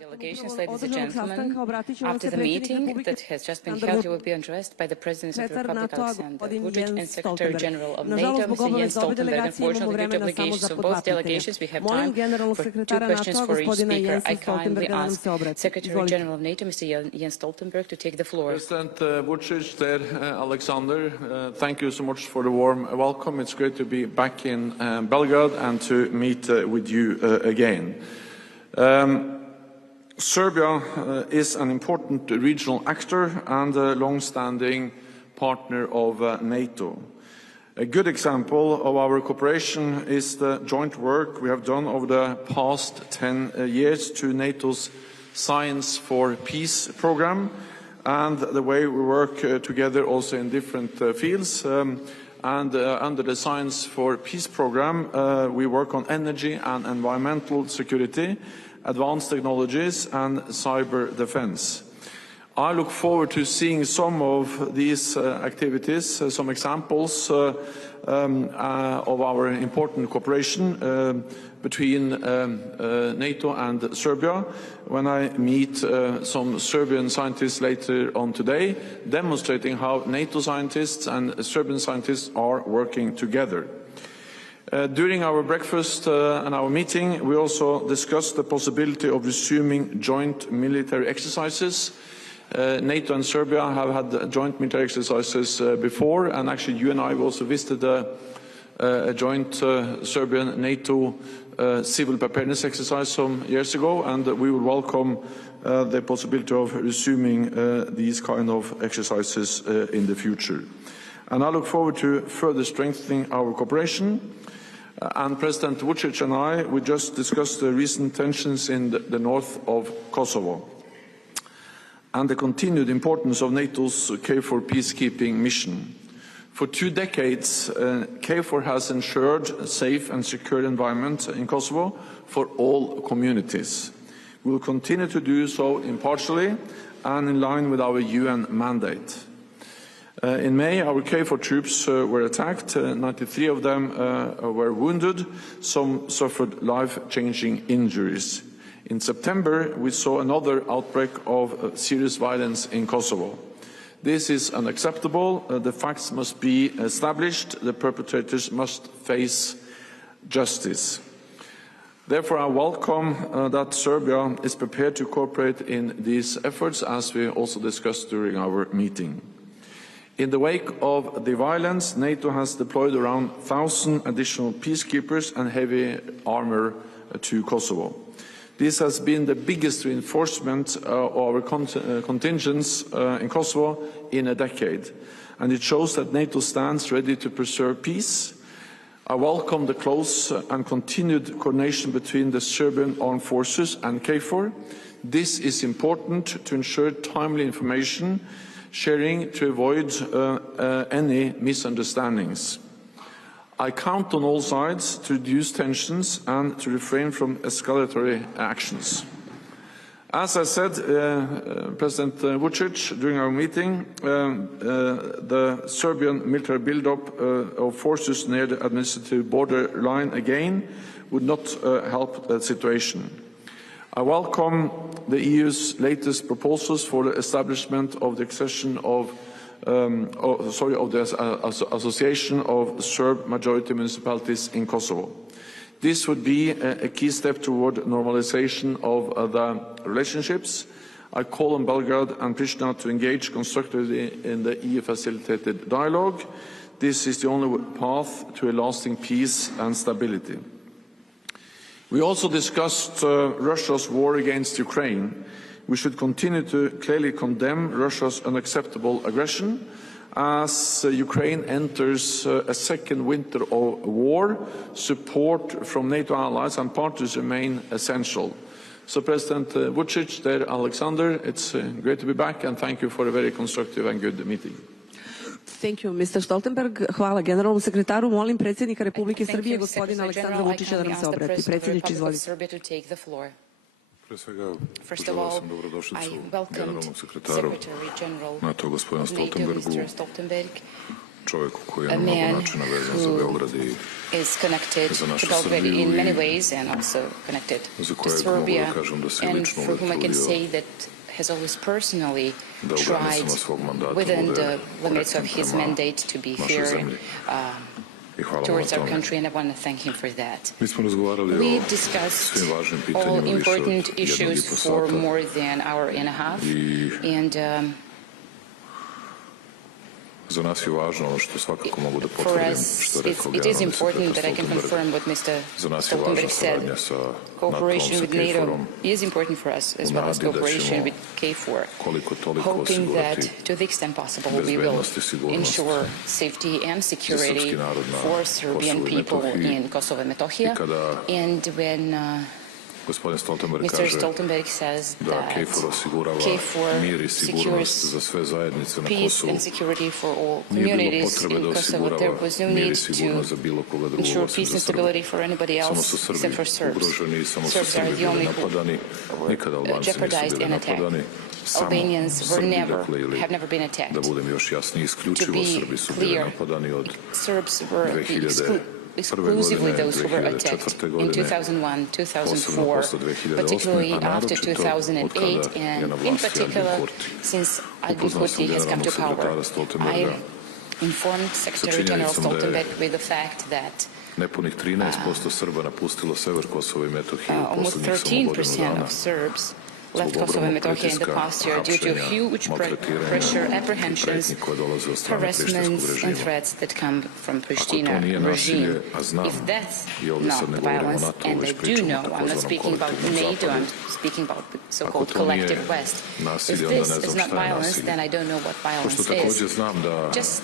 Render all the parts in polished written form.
Delegations, ladies and gentlemen, after the meeting that has just been held, you will be addressed by the President of the Republic, Alexander Vučić, and Secretary General of NATO, Mr. Jens Stoltenberg. Unfortunately, due to obligations of both delegations, we have time for 2 questions for each speaker. I kindly ask Secretary General of NATO, Mr. Jens Stoltenberg, to take the floor. President Vučić, dear Alexander, thank you so much for the warm welcome. It's great to be back in Belgrade and to meet with you again. Serbia is an important regional actor and a long-standing partner of NATO. A good example of our cooperation is the joint work we have done over the past 10 years to NATO's Science for Peace program and the way we work together also in different fields. Under the Science for Peace program, we work on energy and environmental security, advanced technologies and cyber defense. I look forward to seeing some of these activities, some examples of our important cooperation between NATO and Serbia when I meet some Serbian scientists later on today, demonstrating how NATO scientists and Serbian scientists are working together. During our breakfast and our meeting, we also discussed the possibility of resuming joint military exercises. NATO and Serbia have had joint military exercises before, and actually you and I also visited a joint Serbian-NATO civil preparedness exercise some years ago, and we will welcome the possibility of resuming these kind of exercises in the future. And I look forward to further strengthening our cooperation. And President Vučić and I, we just discussed the recent tensions in the north of Kosovo and the continued importance of NATO's KFOR peacekeeping mission. For 2 decades, KFOR has ensured a safe and secure environment in Kosovo for all communities. We will continue to do so impartially and in line with our UN mandate. In May, our KFOR troops were attacked. 93 of them were wounded. Some suffered life-changing injuries. In September, we saw another outbreak of serious violence in Kosovo. This is unacceptable. The facts must be established. The perpetrators must face justice. Therefore, I welcome that Serbia is prepared to cooperate in these efforts, as we also discussed during our meeting. In the wake of the violence, NATO has deployed around 1,000 additional peacekeepers and heavy armor to Kosovo. This has been the biggest reinforcement of our contingents in Kosovo in a decade, and it shows that NATO stands ready to preserve peace. I welcome the close and continued coordination between the Serbian armed forces and KFOR. This is important to ensure timely information sharing to avoid any misunderstandings. I count on all sides to reduce tensions and to refrain from escalatory actions. As I said, President Vučić, during our meeting, the Serbian military build-up of forces near the administrative border line again would not help the situation. I welcome the EU's latest proposals for the establishment of the accession of the association of Serb majority municipalities in Kosovo. This would be a key step toward normalization of the relationships. I call on Belgrade and Pristina to engage constructively in the EU-facilitated dialogue. This is the only path to a lasting peace and stability. We also discussed Russia's war against Ukraine. We should continue to clearly condemn Russia's unacceptable aggression. As Ukraine enters a second winter of war, support from NATO allies and partners remain essential. So President Vučić, dear Alexander, it's great to be back and thank you for a very constructive and good meeting. Thank you, Mr. Stoltenberg. Hvala generalnom sekretaru. Molim predsjednika Republike Srbije, gospodina Aleksandra Vučića, da nam se obrati. Predsjedniče, izvolite. First of all, I welcome Secretary General NATO, gospodina Stoltenbergu, a man who is connected to Belgrade in many ways and also connected to Serbia, and for whom I can say that has always personally tried within the limits of his mandate to be fair towards our country, and I want to thank him for that. We discussed all important issues for more than an hour and a half, and Za nas je važno ono što svakako mogu da for potvrdim, us što je rekao it is generalni important sekretar that I can Stoltenberg. confirm what Mr. Za nas je Stoltenberg važna said. saradnja sa Cooperation NATO-om, with sa NATO KFOR-om, is important for us, as well as nadi da cooperation ćemo with KFOR, koliko toliko hoping that osigurati to the extent possible we will bezbednost i sigurnost ensure safety and za security srpski narod na for Serbian Kosovu i people Metohiji. in Kosovo and Metohija. I kada And when gospodin Stoltenberg Mr. kaže Stoltenberg says da that KFOR osigurava KFOR mir i sigurnost za sve zajednice na peace Kosovu, and security for all nije bilo communities potrebe in da Kosovo, there osigurava was no mir i need sigurnost to za bilo koga drugog ensure osim peace za and Srbe. stability for anybody Samo else su Srbi except for Serbs. ugroženi, samo su Serbs are Srbi the bili only napadani, nikada Albanci nisu jeopardized bili and attacked. napadani, samo Albanians were Srbi, never, dakle, ili have never been attacked. da budem još jasniji, To isključivo be Srbi su bili clear, napadani od Serbs were 2001. exclusively those who were attacked 2004. in godine, 2001, posebno 2004, posle 2008. particularly a after naročito 2008, od kada je and na in vlasti particular Albin Kurti. since Albin Upoznao sam Kurti has come to generalnog power. sekretara I Stoltenberga informed Secretary General činjenicom da je Stoltenberg with the fact that nepunih 13% Srba napustilo sever Kosova i Metohije u almost poslednjih samo godinu 13% dana. of Serbs left Zbog Kosovo and ogromnog Metohija in the pritiska, past year due to hapšenja, huge maltretiranja pressure, i apprehensions, pretnji koje dolaze od strane prištinskog harassments and režima. threats that come from Ako to Pristina nije regime. nasilje, a znam, If that's i ovdje sad not ne the govorimo o violence, NATO, and već I do pričamo o know, I'm not takozvanom speaking about kolektivnom NATO, zapadu. I'm speaking about the Ako so-called to nije collective West. If nasilje, onda ne this is znam not šta je violence, nasilje. then I don't know what violence Pošto takođe is. znam da Just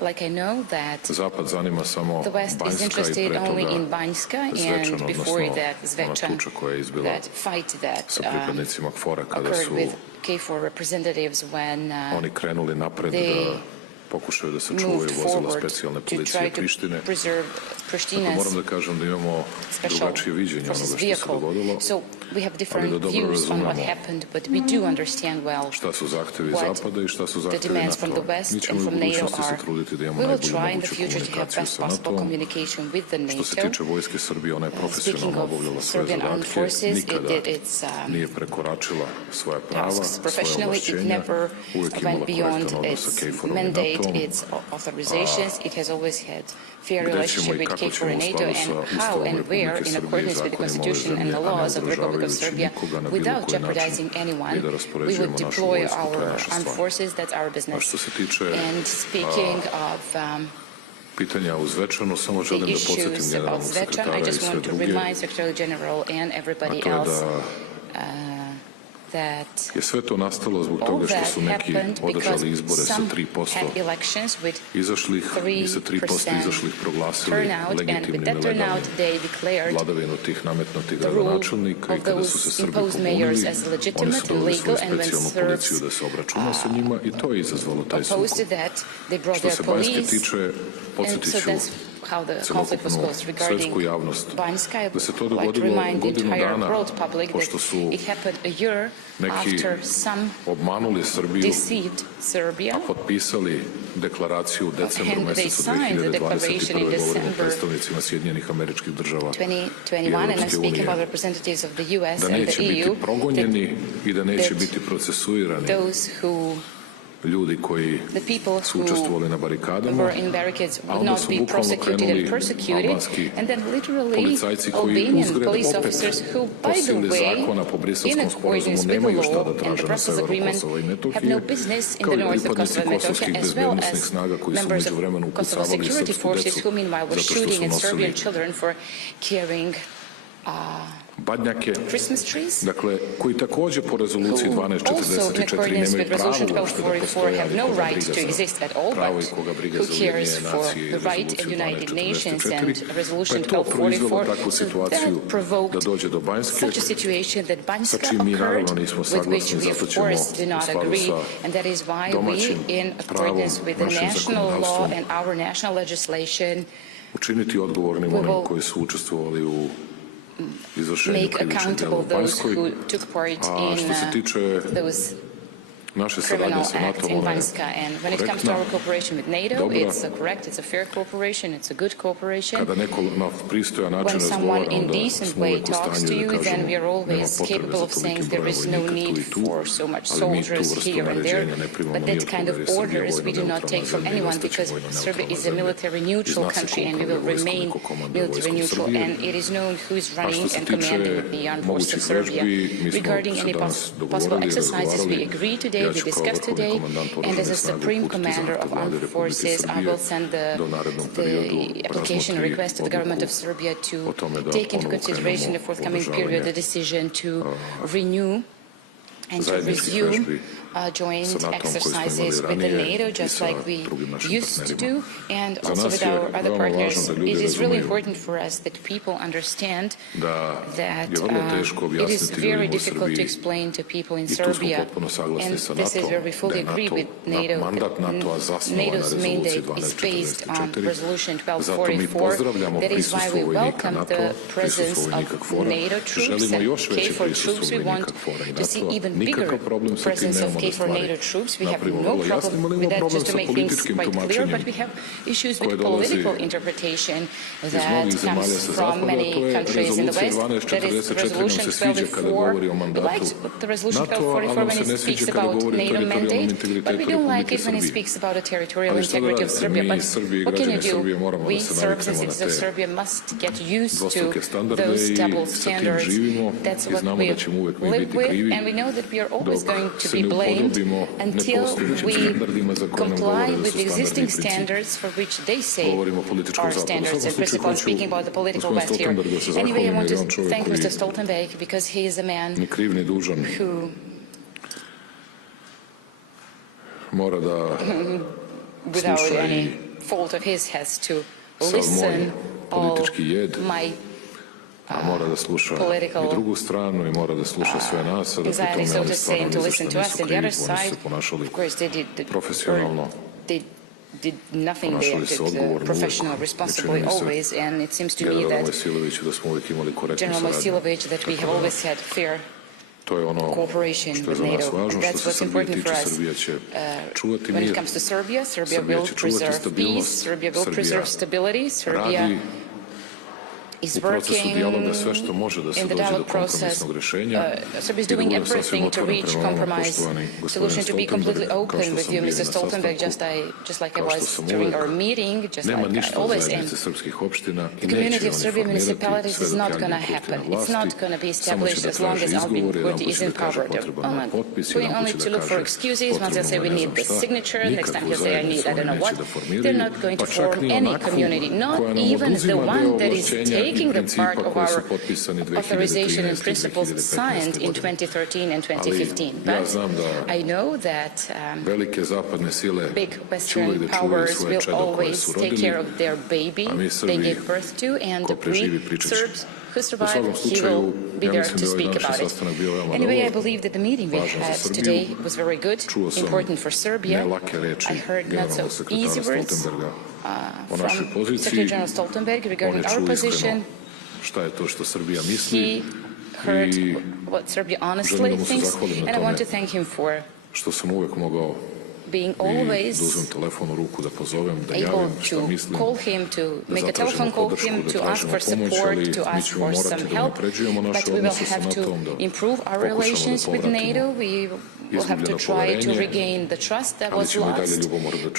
like I know that Zapad zanima samo the West is Banjska i interested pre only in toga Banjska, Zvečan, and before odnosno that ona Zvečan, tuča koja je izbila that fight that sa pripadnicima KFOR-a kada occurred su with KFOR representatives when oni krenuli napred they da pokušaju da sačuvaju moved vozila forward specijalne to policije try to Prištine. preserve Dakle, Pristina's moram da kažem da imamo special drugačije viđenje forces onoga što se dogodilo, vehicle. So we have ali different da dobro views on what razumemo happened, but we do understand well šta su zahtevi what Zapada i šta su the zahtevi demands from the NATO-a. West Mi and ćemo i u from NATO budućnosti se are. truditi da imamo We will najbolju try in the moguću future to have komunikaciju best sa possible NATO-om. communication with the Što se NATO. tiče vojske Srbije, ona je Speaking profesionalno of obavljala svoje Serbian armed zadatke, forces, nikada it did its nije prekoračila svoja prava, tasks svoje professionally. It ovlašćenja, never uvek imala went beyond korektan odnos sa its KFOR-om i mandate, NATO-om. its authorizations. It has always had fair Gde ćemo relationship i with kako KFOR ćemo and u NATO, skladu and sa how Ustavom and where, Republike in Srbije i accordance with the zakonima ove Constitution and zemlje, the a ne laws of the Republic of ugrožavajući Serbia, nikoga na bilo without koji način jeopardizing anyone, i da we raspoređujemo would našu deploy vojsku, to je our naša armed stvar. forces. That's our A business. što se tiče And speaking of pitanja u Zvečanu, samo the želim da issues podsjetim about generalnog Zvečan, sekretara I i just sve want to druge, remind Secretary General and a everybody to je else da that je sve to nastalo zbog all toga što that su neki happened because održali izbore sa some 3% had elections with izašlih i sa 3% izašlih proglasili turnout, and with legitimnim i that turnout legalnim they declared vladavinu tih nametnutih the rule gradonačelnika i of kada su se those Srbi imposed mayors pobunili, as oni legitimate su and doveli svoju legal, and when specijalnu Serbs policiju da se obračuna sa njima i to je izazvalo taj opposed sukob. to that, they brought Što their se Banjske police, tiče, and podsjetit so ću that's how the conflict was celokupnu caused. Regarding svetsku javnost Banjska, I da se to would like to dogodilo remind the godinu entire dana world public pošto that su it happened a year neki after some obmanuli Srbiju, deceived Serbia, potpisali deklaraciju u decembru and they mesecu signed the declaration in 2021. Govorimo o December predstavnicima Sjedinjenih Američkih Država 2021, i and I'm Evropske speaking unije, about representatives of the US da and neće the biti EU, progonjeni i da neće that biti procesuirani those who ljudi koji the people su who učestvovali na barikadama, were in barricades a would onda not su be bukvalno prosecuted krenuli and persecuted, albanski and then literally policajci koji Albanian uzgred police opet officers who, po by the sili way, zakona po in Briselskom sporazumu accordance with the nemaju šta law da and traže the na Brussels severu Agreement, Kosova i have Metohije, no business in kao the i north of pripadnici Kosovo and kosovskih Metohija, as well bezbednosnih as snaga koji su members među vremenu of Kosovo upucavali security srpsku forces decu who meanwhile were zato što shooting su at Serbian nosili children for carrying badnjake, Christmas trees. dakle, koji takođe po rezoluciji Who also, in 1244 accordance nemaju with pravo Resolution uopšte da 1244, postoje, have ali no koga right briga to za exist at all, pravo i but koga briga who za cares Ujedinjene for nacije i the right and rezoluciju United Nations 1244, and pa Resolution je to proizvelo 1244. takvu So situaciju that provoked da dođe do Banjske, such a situation that sa Banjska čim mi occurred, naravno nismo with which saglasni, we zato of ćemo course do u not skladu agree, sa and that is why we, domaćim in accordance pravom, with the našim national law zakonodavstvom, and our national legislation, učiniti odgovornim we onim will koji su učestvovali u izvršenju make krivičnih dela accountable u those Banjskoj. who took part A što se in tiče those criminal act in Vanjska. And when it comes to our cooperation with NATO, it's correct, it's a fair cooperation, it's a good cooperation. When someone in a decent way talks to you, then we are always capable of saying there is no need for so much soldiers here and there. But that kind of orders we do not take from anyone, because Serbia is a military neutral country and we will remain military neutral. And it is known who is running and commanding the armed forces of Serbia. Regarding any possible exercises, we agree today, we discussed today, and as a Supreme Commander of Armed Forces, I will send the application request to the government of Serbia to take into consideration the forthcoming period the decision to renew and to resume joint exercises with the NATO, just like we used to do, and also with our other partners. It is really important for us that people understand that it is very difficult to explain to people in Serbia, and this is where we fully agree with NATO. NATO's mandate is based on Resolution 1244. That is why we welcome the presence of NATO troops and KFOR troops. We want to see even bigger presence of KFOR NATO troops. We have no problem with that, just to make things quite clear, but we have issues with political interpretation that comes from many countries in the West. That is Resolution 1244. We like the Resolution 1244 when it speaks about NATO mandate, but we don't like it when it speaks about the territorial integrity of Serbia. But what can you do? We Serbs and citizens of Serbia must get used to those double standards. That's what we live with, and we know that we are always going to be blamed until we comply with the existing standards for which they say are standards and principles. Speaking about the political West here. Anyway, I want to thank Mr. Stoltenberg, because he is a man who without any fault of his has to listen all my political anxiety, so to say, and to listen to us. And the other side, of course, they did nothing. They acted professional, responsibly always, and it seems to me that General Mojsilovic, that we have always had fair cooperation with NATO. And that's what's important for us. When it comes to Serbia, Serbia will preserve peace, Serbia will preserve stability, Serbia is working in the dialogue process. Serbia is doing everything to reach compromise solution, to be completely open with you, Mr. Stoltenberg, just like I was during our meeting, just like I always am. The community of Serbian municipalities is not going to happen. It's not going to be established as long as Albin Kurti is in power. They're going only to look for excuses. Once they'll say we need the signature, next time he'll say I need I don't know what. They're not going to form any community, not even the one that is taking the part of our authorization and principles signed in 2013 and 2015. But I know that big Western powers will always take care of their baby they gave birth to, and the Serbs who survived, he will be there to speak about it. Anyway, I believe that the meeting we had today was very good, important for Serbia. I heard not so easy words from Secretary General Stoltenberg regarding our position. He heard what Serbia honestly thinks, and I want to thank him for being always able to call him, to make a telephone call to him, to ask for support, to ask for some help. But we will have to improve our relations with NATO. We will have to try to regain the trust that was lost,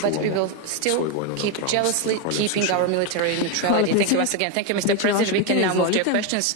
but we will still keep jealously keeping our military neutrality. Thank you once again. Thank you, Mr. President. We can now move to your questions.